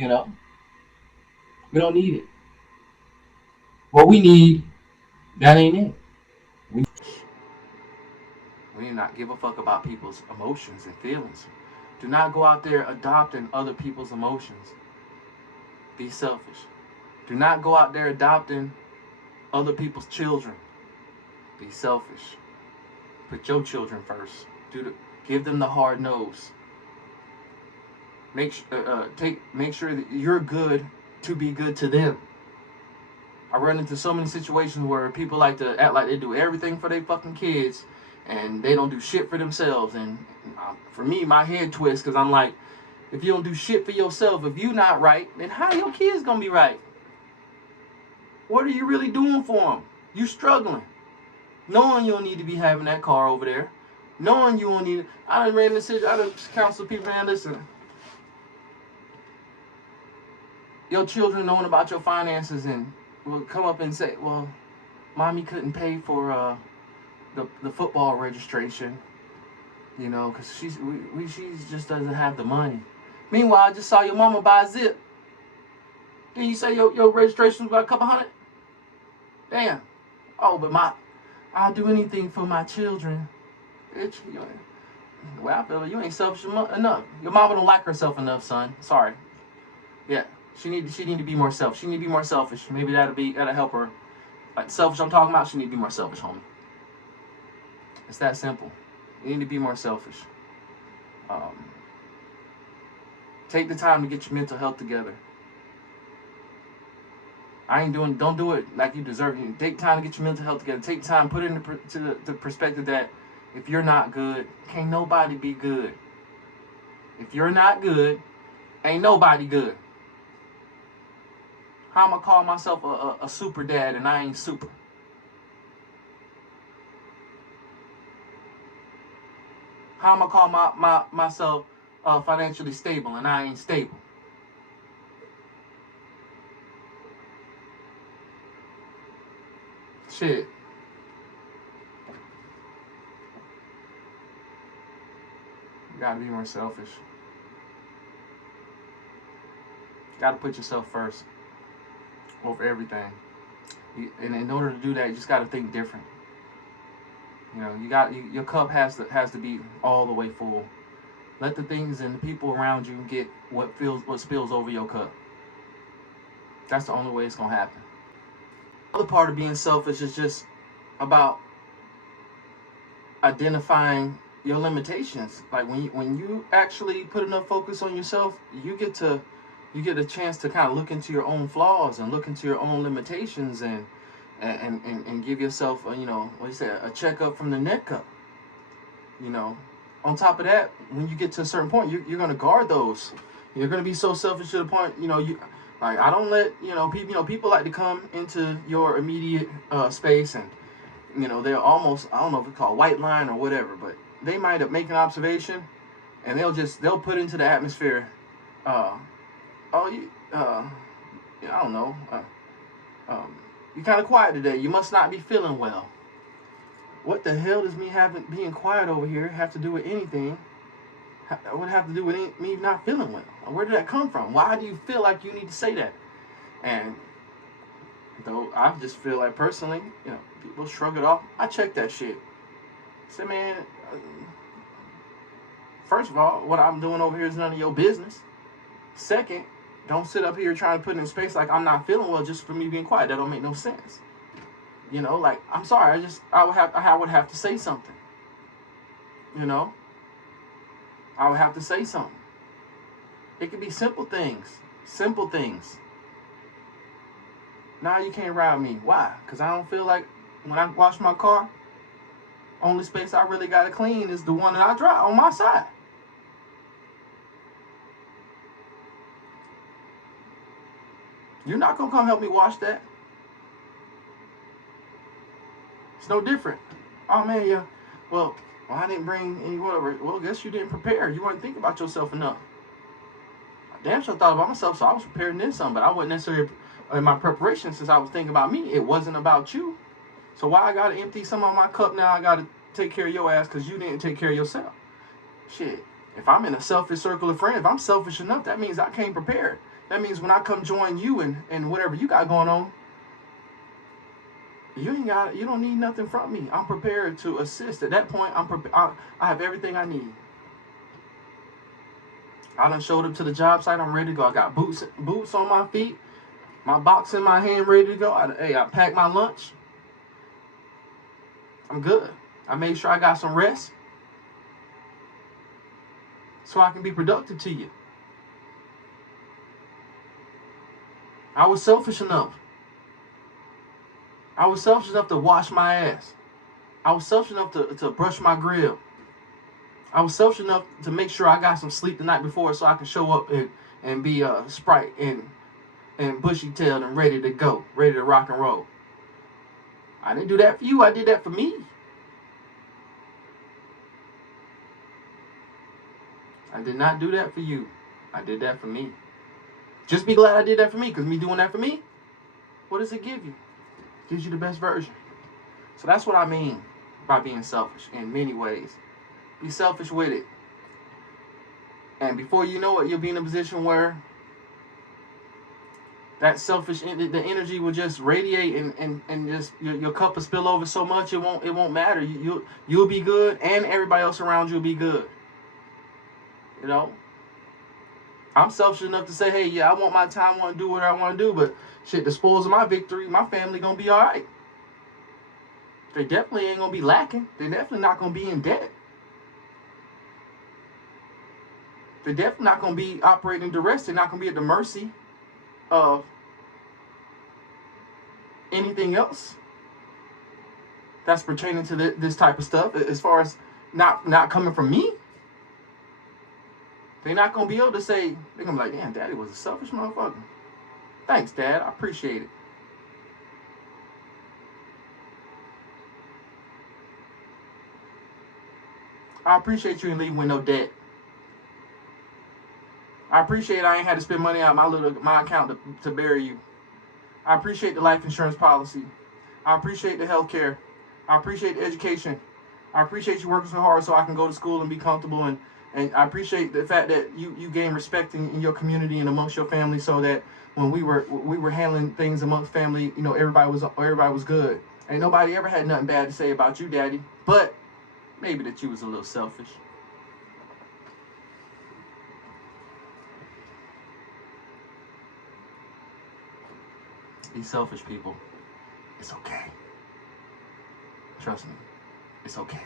You know, we don't need it. What we need, that ain't it. We We do not give a fuck about people's emotions and feelings. Do not go out there adopting other people's emotions. Be selfish. Do not go out there adopting other people's children. Be selfish. Put your children first. Give them the hard nose. Make sure that you're good to be good to them. I run into so many situations where people like to act like they do everything for their fucking kids, and they don't do shit for themselves. And for me, my head twists because I'm like, if you don't do shit for yourself, if you not right, then how your kids gonna be right? What are you really doing for them? You struggling, knowing you don't need to be having that car over there, knowing you don't need. I done ran this. I done counsel people, man. Listen, your children knowing about your finances and will come up and say, well, mommy couldn't pay for the football registration, because she just doesn't have the money. Meanwhile, I just saw your mama buy a zip. Then you say your registration was about a couple hundred. Damn. Oh, but I'll do anything for my children. Bitch, well, I feel you ain't selfish enough. Your mama don't like herself enough, son. Sorry. Yeah, she need to be more selfish. She need to be more selfish. Maybe that'll help her. Like selfish, I'm talking about. She need to be more selfish, homie. It's that simple. You need to be more selfish. Um, Take the time to get your mental health together. Don't do it like you deserve. You take time to get your mental health together. Take time, put it into the perspective that if you're not good, can't nobody be good. If you're not good, ain't nobody good. How am I call myself a super dad and I ain't super? How am I call myself financially stable and I ain't stable? Shit. You gotta be more selfish. You gotta put yourself first over everything. And in order to do that, you just gotta think different. Your cup has to be all the way full. Let the things and the people around you get what spills over your cup. That's the only way it's gonna happen. The other part of being selfish is just about identifying your limitations. Like when you actually put enough focus on yourself, you get a chance to kind of look into your own flaws and look into your own limitations and give yourself what do you say, a checkup from the neck up. You know, on top of that, when you get to a certain point, you're gonna guard those. You're gonna be so selfish to the point, you like I don't let people like to come into your immediate space and they're almost, I don't know if it's called white line or whatever, but they might make an observation and they'll put into the atmosphere, uh, oh you I don't know, you're kind of quiet today. You must not be feeling well. What the hell does me being quiet over here have to do with anything? What have to do with me not feeling well? Where did that come from? Why do you feel like you need to say that? And though I just feel like personally, people shrug it off. I check that shit. Say, man, first of all, what I'm doing over here is none of your business. Second, don't sit up here trying to put in space like I'm not feeling well just for me being quiet. That don't make no sense. Like I'm sorry. I would have to say something. You know, I would have to say something. It could be simple things. Simple things. Nah, you can't ride me. Why? Because I don't feel like when I wash my car, only space I really got to clean is the one that I drive on my side. You're not going to come help me wash that. It's no different. Oh, man, yeah. Well, I didn't bring any water. Well, I guess you didn't prepare. You weren't thinking about yourself enough. I damn sure thought about myself, so I was prepared and then some, but I wasn't necessarily in my preparation since I was thinking about me. It wasn't about you. So why I got to empty some of my cup now? I got to take care of your ass because you didn't take care of yourself. Shit. If I'm in a selfish circle of friends, if I'm selfish enough, that means I came prepared. That means when I come join you and whatever you got going on, you don't need nothing from me. I'm prepared to assist. At that point, I have everything I need. I done showed up to the job site. I'm ready to go. I got boots on my feet, my box in my hand, ready to go. I packed my lunch. I'm good. I made sure I got some rest so I can be productive to you. I was selfish enough. I was selfish enough to wash my ass. I was selfish enough to brush my grill. I was selfish enough to make sure I got some sleep the night before so I could show up and be Sprite and bushy tailed and ready to go, ready to rock and roll. I didn't do that for you. I did that for me. I did not do that for you. I did that for me. Just be glad I did that for me, because me doing that for me, what does it give you? It gives you the best version. So that's what I mean by being selfish in many ways. Be selfish with it. And before you know it, you'll be in a position where that selfish, the energy will just radiate and just your cup will spill over so much it won't matter. You'll be good, and everybody else around you will be good. You know, I'm selfish enough to say, hey, yeah, I want my time, I want to do what I want to do, but shit, the spoils of my victory, my family gonna be all right. They definitely ain't gonna be lacking. They're definitely not gonna be in debt. They're definitely not gonna be operating duress. They're not gonna be at the mercy of anything else that's pertaining to this type of stuff. As far as not coming from me, they're not gonna be able to say, they're gonna be like, damn, Daddy was a selfish motherfucker. Thanks, Dad, I appreciate it. I appreciate you and leaving with no debt. I appreciate I ain't had to spend money out of my account to bury you. I appreciate the life insurance policy. I appreciate the health care. I appreciate the education. I appreciate you working so hard so I can go to school and be comfortable, and I appreciate the fact that you gain respect in your community and amongst your family, so that when we were handling things amongst family, you know, everybody was good. Ain't nobody ever had nothing bad to say about you, Daddy, but maybe that you was a little selfish. Be selfish, people. It's okay. Trust me. It's okay.